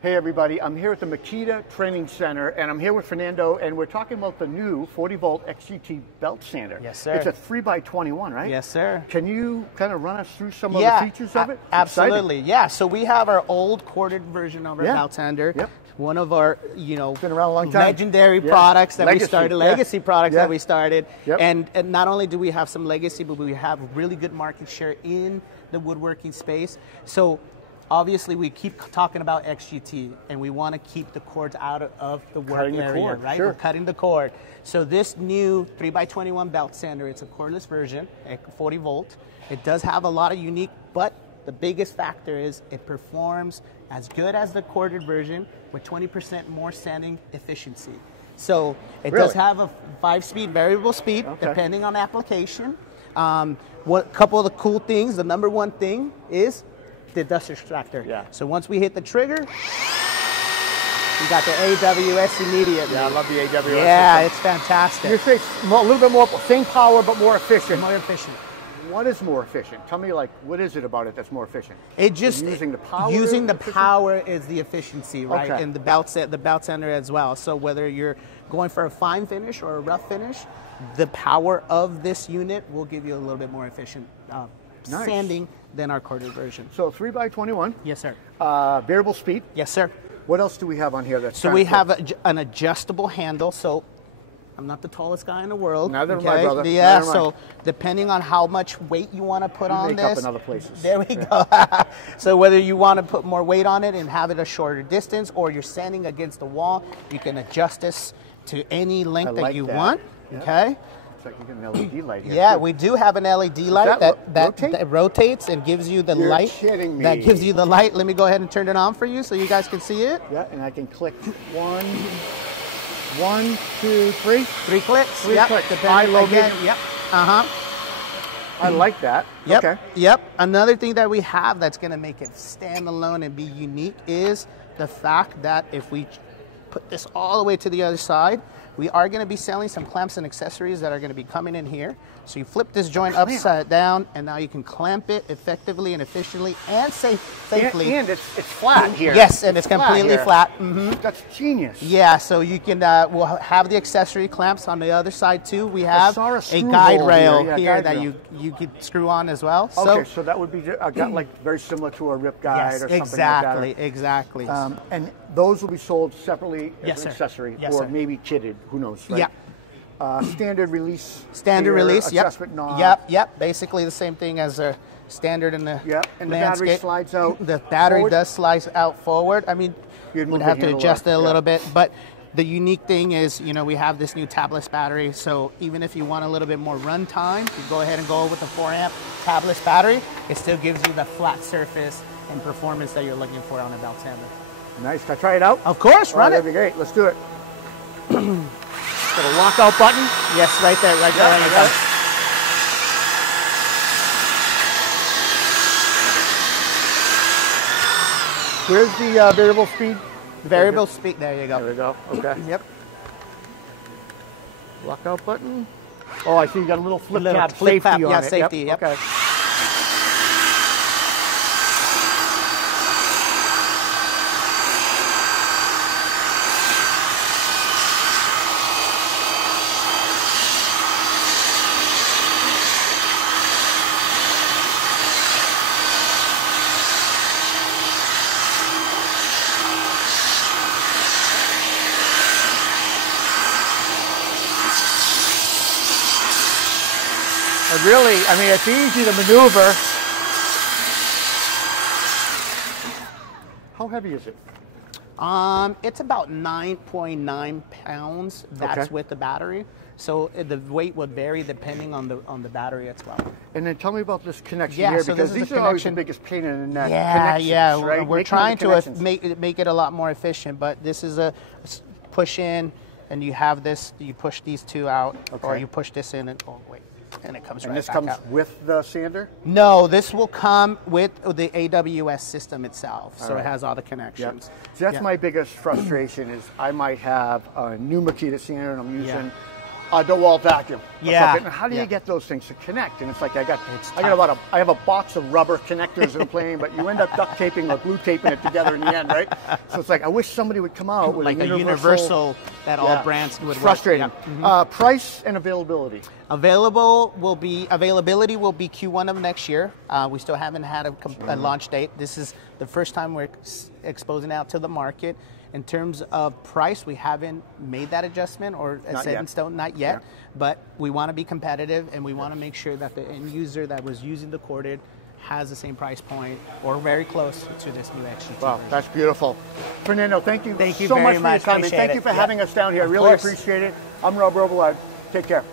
Hey everybody, I'm here at the Makita Training Center and I'm here with Fernando and we're talking about the new 40 volt XGT belt sander. Yes, sir. It's a 3x21, right? Yes, sir. Can you kind of run us through some of the features of it? Absolutely. Exciting. Yeah, so we have our old corded version of our belt sander. Yep. One of our, been around a long time. Legendary products that we started, legacy products that we started. Yep. And not only do we have some legacy, but we have really good market share in the woodworking space. So obviously, we keep talking about XGT, and we want to keep the cords out of the work area, right? Sure. We're cutting the cord. So this new 3x21 belt sander, it's a cordless version, at 40 volt. It does have a lot of unique, but the biggest factor is it performs as good as the corded version with 20% more sanding efficiency. So it does have a 5-speed variable speed, depending on application. What couple of the cool things, the number one thing is the dust extractor. Yeah. So once we hit the trigger, you got the AWS immediately. Yeah, I love the AWS. Yeah, it's fantastic. You say a little bit more, same power, but more efficient. More efficient. What is more efficient? Tell me, like, what is it about it that's more efficient? It just using the power. Using the power is the efficiency, right? Okay. And the belt sander as well. So whether you're going for a fine finish or a rough finish, the power of this unit will give you a little bit more efficient sanding than our corded version. So 3x21. Yes, sir. Variable speed. Yes, sir. What else do we have on here? So we have an adjustable handle. So I'm not the tallest guy in the world. Neither am I, brother. Yeah, so depending on how much weight you want to put on this. Up in other places. There we go. So whether you want to put more weight on it and have it a shorter distance, or you're standing against the wall, you can adjust this to any length that you want. Yep. Okay. It's like you get an LED light here. Yeah, too. We do have an LED light that rotates and gives you the light. You're kidding me. That gives you the light. Let me go ahead and turn it on for you so you guys can see it. Yeah, and I can click one, 2, 3. 3 clicks. 3 clicks. High, low, again. Yep. I like that. Yep. Okay. Yep. Another thing that we have that's going to make it stand alone and be unique is the fact that if we put this all the way to the other side, we are going to be selling some clamps and accessories that are going to be coming in here. So you flip this joint upside down, and now you can clamp it effectively and efficiently and safely. And it's flat here. Yes, and it's completely flat. That's genius. Yeah, so you can, we'll have the accessory clamps on the other side too. We have a guide rail here that you could screw on as well. Okay, so that would be like very similar to a rip guide or something like that. Exactly. And those will be sold separately as an accessory or maybe kitted, who knows, right? Yeah. Standard release. Standard release, adjustment knob. Yep. Basically the same thing as a standard in the and the battery slides out. The battery does slide out forward. I mean, we'd have to adjust it a little bit, but the unique thing is, we have this new tabless battery, so even if you want a little bit more run time, you go ahead and go with the 4-amp tabless battery. It still gives you the flat surface and performance that you're looking for on a belt sander. Nice. Can I try it out? Of course, run it. That'd be great. Let's do it. Got a lockout button? Yes, right there, right there. I got it. Where's the variable speed? Variable speed, there you go. There we go, okay. Yep. Lockout button. Oh, I see you got a little flip tab safety on it. Yeah, safety, yep. Okay. It's easy to maneuver. How heavy is it? It's about 9.9 pounds. That's with the battery. So the weight would vary depending on the battery as well. And then tell me about this connection here, so because these are always the biggest pain in the neck. Right? We're trying to make it a lot more efficient, but this is a push in, and you have this. You push these two out, or you push this in, and and it comes right back out. And this comes with the sander? No, this will come with the AWS system itself, so it has all the connections. So that's my biggest frustration is I might have a new Makita sander and I'm using DeWalt vacuum. or Yeah. something. And how do you Yeah. get those things to connect? And it's like I It's have a box of rubber connectors in a plane, but you end up duct taping or glue taping it together in the end, right? So it's like I wish somebody would come out with like a a universal that all brands would frustrating. work. Yeah. Price and availability. Availability will be Q1 of next year. We still haven't had a launch date. This is the first time we're exposing out to the market. In terms of price, we haven't made that adjustment or set in stone, not yet. Yeah. But we want to be competitive, and we want to make sure that the end user that was using the corded has the same price point or very close to this new XGT Wow, version. that's beautiful. Fernando, thank you Thank you so very much for your much. time, and Appreciate thank you it. for Yeah. having us down here. I Of really course. appreciate it. I'm Rob Robillard. Take care.